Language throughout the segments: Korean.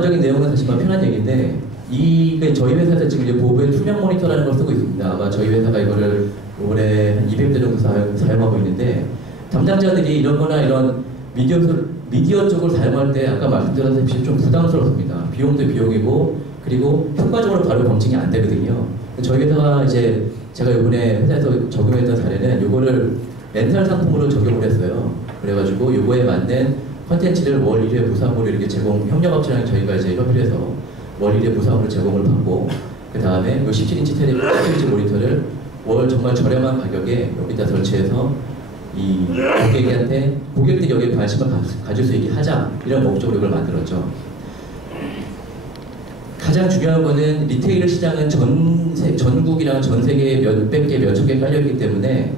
적인 내용은 사실 편한 얘기인데 이게 저희 회사에서 지금 이제 보부의 투명 모니터라는 걸 쓰고 있습니다. 아마 저희 회사가 이거를 올해 한 200대 정도 사용하고 있는데 담당자들이 이런 거나 이런 미디어 쪽을 사용할 때 아까 말씀드렸다시피 좀 부담스럽습니다. 비용도 비용이고 그리고 효과적으로 바로 검증이 안 되거든요. 저희 회사가 이제 제가 이번에 회사에서 적용했던 사례는 이거를 렌탈 상품으로 적용을 했어요. 그래가지고 이거에 맞는 컨텐츠를 월 1회 무상으로 이렇게 협력업체랑 저희가 이제 협의를 해서 월 1회 무상으로 제공을 받고 그 다음에 이 17인치 텔레비전 모니터를 월 정말 저렴한 가격에 여기다 설치해서 이 고객들이 여기에 관심을 가질 수 있게 하자 이런 목적으로 이걸 만들었죠. 가장 중요한 거는 리테일 시장은 전국이랑 전 세계에 몇백 개, 몇천 개 깔려있기 때문에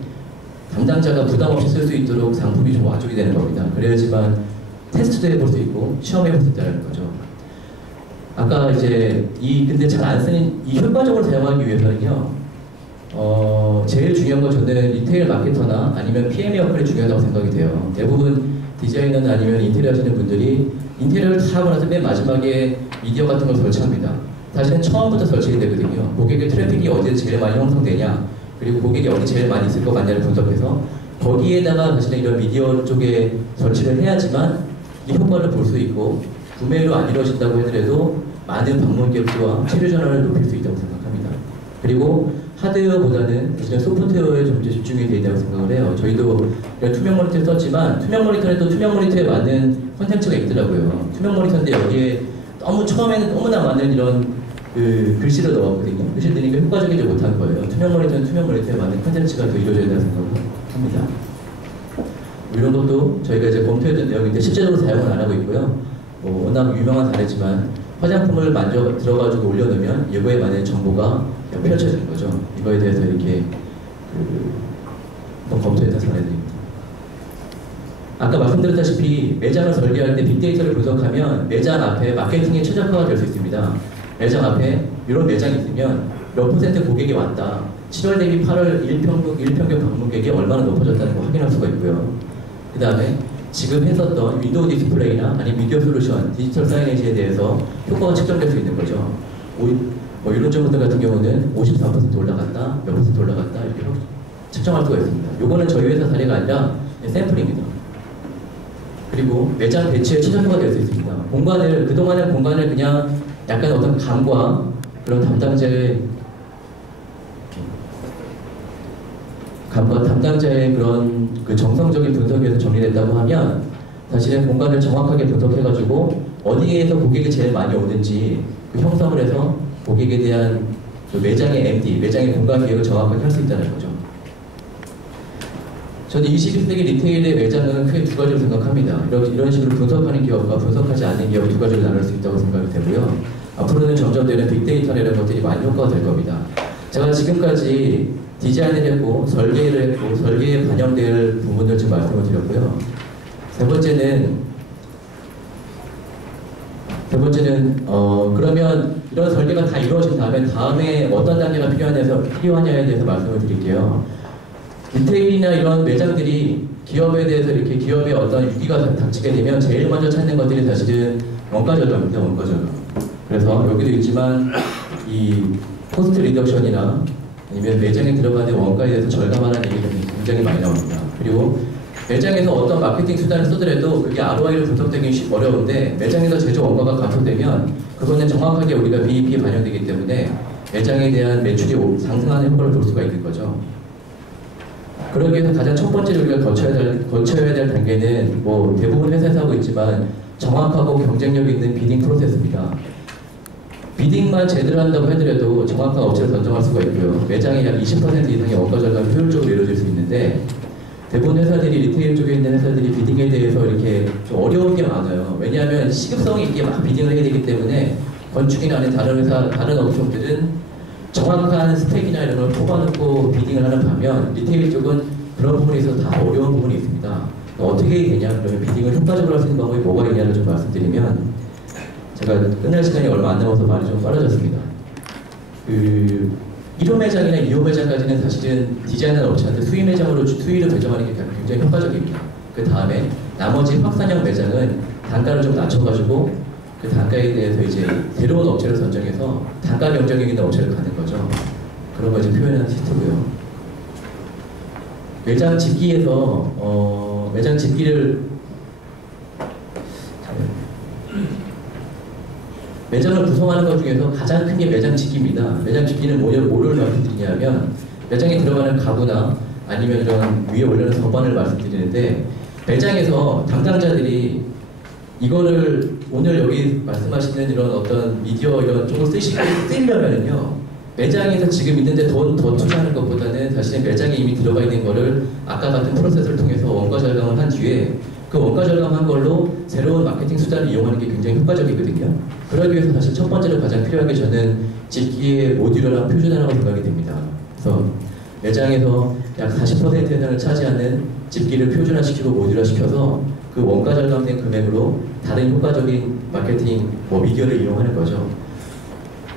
담당자가 부담 없이 쓸 수 있도록 상품이 좀 와족이 되는 겁니다. 그래야지만 테스트도 해볼 수 있고 시험해볼 수 있다는 거죠. 아까 이제 근데 잘 안 쓰는 효과적으로 사용하기 위해서는요. 제일 중요한 건 저는 리테일 마케터나 아니면 PM의 역할이 중요하다고 생각이 돼요. 대부분 디자이너나 아니면 인테리어 하시는 분들이 인테리어를 다 하고 나서 맨 마지막에 미디어 같은 걸 설치합니다. 사실은 처음부터 설치해야 되거든요. 고객의 트래픽이 어디에 제일 많이 형성되냐, 그리고 고객이 어디 제일 많이 있을 것 같냐를 분석해서 거기에다가 사실은 이런 미디어 쪽에 설치를 해야지만 이 효과를 볼 수 있고 구매로 안 이루어진다고 하더라도 많은 방문 객수와 체류 전환을 높일 수 있다고 생각합니다. 그리고 하드웨어보다는 사실은 소프트웨어에 좀 집중이 되어 있다고 생각을 해요. 저희도 이런 투명 모니터를 썼지만 투명 모니터에도 투명 모니터에 맞는 콘텐츠가 있더라고요. 투명 모니터인데 여기에 처음에는 너무나 많은 이런 글씨를 넣었거든요. 글씨를 넣으니까 효과적이지 못한 거예요. 투명 모니터는 투명 모니터에 맞는 콘텐츠가 더 이루어져야 된다고 생각을 합니다. 이런 것도 저희가 이제 검토했던 내용인데 실제적으로 사용을 안 하고 있고요. 워낙 유명한 사례지만 화장품을 만져 들어가지고 올려놓으면 이거에 맞는 정보가 펼쳐지는 거죠. 이거에 대해서 이렇게 검토했던 사례들입니다. 아까 말씀드렸다시피 매장을 설계할 때 빅데이터를 분석하면 매장 앞에 마케팅에 최적화가 될 수 있습니다. 매장 앞에 이런 매장이 있으면 몇 퍼센트 고객이 왔다. 7월 대비 8월 일평균 방문객이 얼마나 높아졌다는 걸 확인할 수가 있고요. 그 다음에 지금 했었던 윈도우 디스플레이나 아니면 미디어 솔루션, 디지털 사이니지에 대해서 효과가 측정될 수 있는 거죠. 이런 정보들 같은 경우는 54% 올라갔다, 몇 퍼센트 올라갔다 이렇게 측정할 수가 있습니다. 요거는 저희 회사 사례가 아니라 샘플입니다. 그리고 매장 배치에 최적화가 될 수 있습니다. 그동안의 공간을 그냥 약간 어떤 감과 그런 담당자의 그런 정성적인 분석에서 정리된다고 하면 사실은 공간을 정확하게 분석해가지고 어디에서 고객이 제일 많이 오는지 형성을 해서 고객에 대한 매장의 MD, 매장의 공간 기획을 정확하게 할 수 있다는 거죠. 저는 21세기 리테일의 매장은 크게 두 가지로 생각합니다. 이런 식으로 분석하는 기업과 분석하지 않는 기업 두 가지로 나눌 수 있다고 생각이 되고요. 앞으로는 점점 되는 빅데이터나 이런 것들이 많이 효과가 될 겁니다. 제가 지금까지 디자인을 했고 설계를 했고 설계에 반영될 부분을 좀 말씀을 드렸고요. 세 번째는 그러면 이런 설계가 다 이루어진 다음에 어떤 단계가 필요하냐에 대해서 말씀을 드릴게요. 리테일이나 이런 매장들이 기업에 대해서 이렇게 기업의 어떤 위기가 닥치게 되면 제일 먼저 찾는 것들이 사실은 원가 절감입니다. 원가 절감. 그래서 여기도 있지만 이 코스트 리덕션이나 아니면 매장에 들어가는 원가에 대해서 절감하는 얘기들이 굉장히 많이 나옵니다. 그리고 매장에서 어떤 마케팅 수단을 쓰더라도 그게 ROI를 분석되기 어려운데 매장에서 제조 원가가 감소되면 그거는 정확하게 우리가 BEP에 반영되기 때문에 매장에 대한 매출이 상승하는 효과를 볼 수가 있는 거죠. 그러기 위해서 가장 첫 번째로 우리가 거쳐야 될 단계는 대부분 회사에서 하고 있지만 정확하고 경쟁력 있는 비딩 프로세스입니다. 비딩만 제대로 한다고 하더라도 정확한 업체를 선정할 수가 있고요. 매장의 약 20% 이상의 원가 절감이 효율적으로 이루어질 수 있는데 대부분 회사들이 리테일 쪽에 있는 회사들이 비딩에 대해서 이렇게 좀 어려운 게 많아요. 왜냐하면 시급성이 있게 막 비딩을 해야 되기 때문에 건축이나 아닌 다른 업종들은 정확한 스펙이나 이런 걸 뽑아놓고 비딩을 하는 반면 리테일 쪽은 그런 부분에 있어서 다 어려운 부분이 있습니다. 어떻게 되냐 그러면 비딩을 효과적으로 할 수 있는 방법이 뭐가 있냐를 좀 말씀드리면 제가 끝날 시간이 얼마 안 남아서 말이 좀 빨라졌습니다. 1호 매장이나 2호 매장까지는 사실은 디자인하는 업체한테 수위를 배정하는 게 굉장히 효과적입니다. 그 다음에 나머지 확산형 매장은 단가를 좀 낮춰가지고 그 단가에 대해서 이제 새로운 업체를 선정해서 단가 경쟁력 있는 업체를 가는 거죠. 그런 걸 이제 표현하는 시스템이고요. 매장 집기에서 매장 집기를 매장을 구성하는 것 중에서 가장 큰 게 매장 집기입니다. 매장 집기는 뭐를 말씀드리냐면 매장에 들어가는 가구나 아니면 이런 위에 올려놓은 선반을 말씀드리는데 매장에서 담당자들이 이거를 오늘 여기 말씀하시는 이런 어떤 미디어 이런 쪽을 쓰려면은요 매장에서 지금 있는데 더 투자하는 것보다는 사실 매장에 이미 들어가 있는 거를 아까 같은 프로세스를 통해서 원가 절감을 한 뒤에 그 원가 절감한 걸로 새로운 마케팅 수단을 이용하는 게 굉장히 효과적이거든요. 그러기 위해서 사실 첫 번째로 가장 필요한 게 저는 집기의 모듈화랑 표준화라고 생각이 됩니다. 그래서 매장에서 약 40% 이상을 차지하는 집기를 표준화시키고 모듈화시켜서 그 원가 절감된 금액으로 다른 효과적인 마케팅 미디어를 이용하는 거죠.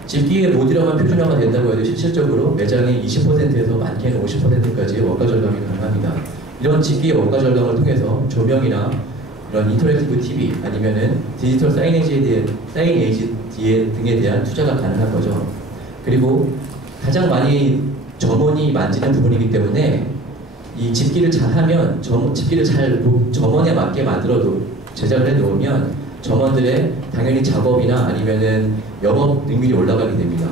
집기의 모듈화만 표준화가 된다고 해도 실질적으로 매장의 20%에서 많게는 50%까지 원가 절감이 가능합니다. 이런 집기의 원가 절감을 통해서 조명이나 이런 인터랙티브 TV 아니면은 디지털 사이네지 등에 대한 투자가 가능한 거죠. 그리고 가장 많이 점원이 만지는 부분이기 때문에 이 집기를 잘하면 집기를 잘 점원에 맞게 만들어도 제작을 해 놓으면 점원들의 당연히 작업이나 아니면은 영업 능률이 올라가게 됩니다.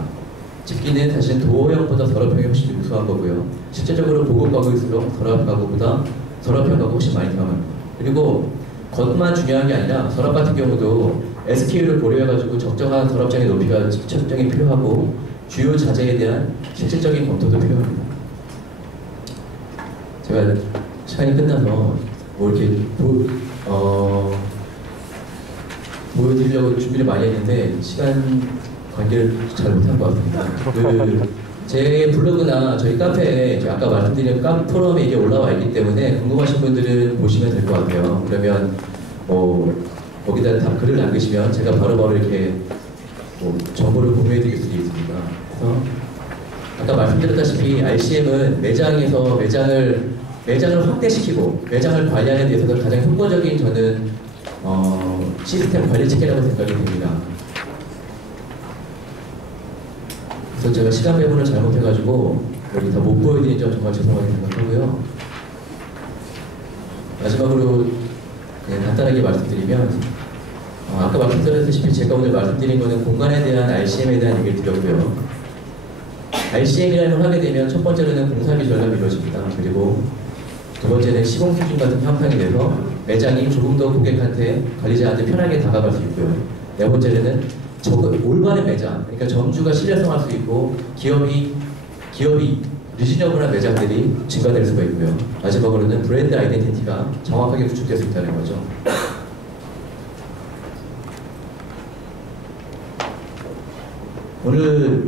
집기는 사실 도어형보다 서랍형이 훨씬 우수한 거고요. 실제적으로 고급 가구일수록 서랍 가구보다 서랍형 가구 훨씬 많이 들어갑니다. 그리고 겉만 중요한 게 아니라 서랍 같은 경우도 SKU를 고려해가지고 적정한 서랍장의 높이가 측정이 필요하고 주요 자재에 대한 실질적인 검토도 필요합니다. 제가 시간이 끝나서 뭐 이렇게 보여드리려고 준비를 많이 했는데 시간 관계를 잘 못한 것 같습니다. 제 블로그나 저희 카페에 아까 말씀드린 포럼에 이게 올라와 있기 때문에 궁금하신 분들은 보시면 될 것 같아요. 그러면 거기다 다 글을 남기시면 제가 바로바로 이렇게 정보를 공유해 드릴 수도 있습니다. 그래서 아까 말씀드렸다시피 RCM은 매장에서 매장을 확대시키고 매장을 관리하는 데 있어서 가장 효과적인 저는 시스템 관리 체계라고 생각이 됩니다. 그래서 제가 시간 배분을 잘못해가지고 여기 다 못 보여드린 점 정말 죄송하게 생각하고요. 마지막으로 간단하게 말씀드리면 아까 말씀드렸다시피 제가 오늘 말씀드린 거는 공간에 대한 RCM에 대한 얘기를 드렸고요. RCM이라는 걸 하게 되면 첫 번째로는 공사비 절감이 이루어집니다. 그리고 두 번째는 시공 수준 같은 향상이 돼서 매장이 조금 더 고객한테 관리자한테 편하게 다가갈 수 있고요. 네 번째는 올바른 매장, 그러니까 점주가 신뢰성할 수 있고 기업이 리즈너블한 매장들이 증가될 수가 있고요. 마지막으로는 브랜드 아이덴티티가 정확하게 구축될 수 있다는 거죠. 오늘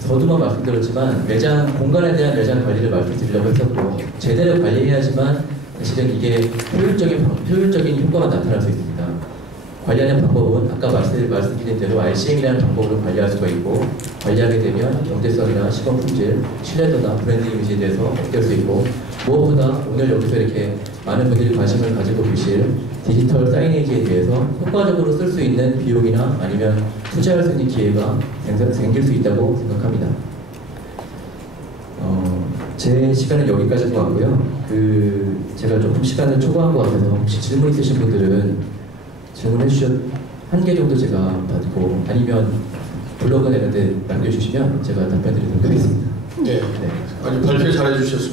서두만 말씀드렸지만 공간에 대한 매장 관리를 말씀드리려고 했었고 제대로 관리해야지만 사실은 이게 효율적인 효과가 나타날 수 있습니다. 관리하는 방법은 아까 말씀드린 대로 RCM이라는 방법으로 관리할 수가 있고 관리하게 되면 경제성이나 시공 품질, 신뢰도나 브랜드 이미지에 대해서 얻을 수 있고 무엇보다 오늘 여기서 이렇게 많은 분들이 관심을 가지고 계실 디지털 사이네이지에 대해서 효과적으로 쓸 수 있는 비용이나 아니면 투자할 수 있는 기회가 생길 수 있다고 생각합니다. 제 시간은 여기까지인 것 같고요. 제가 조금 시간을 초과한 것 같아서 혹시 질문 있으신 분들은 질문해 한 개 정도 제가 받고 아니면 블로그나 이런 데 남겨주시면 제가 답변 드리도록 하겠습니다. 네. 아주 발표 잘해 주셨습니다.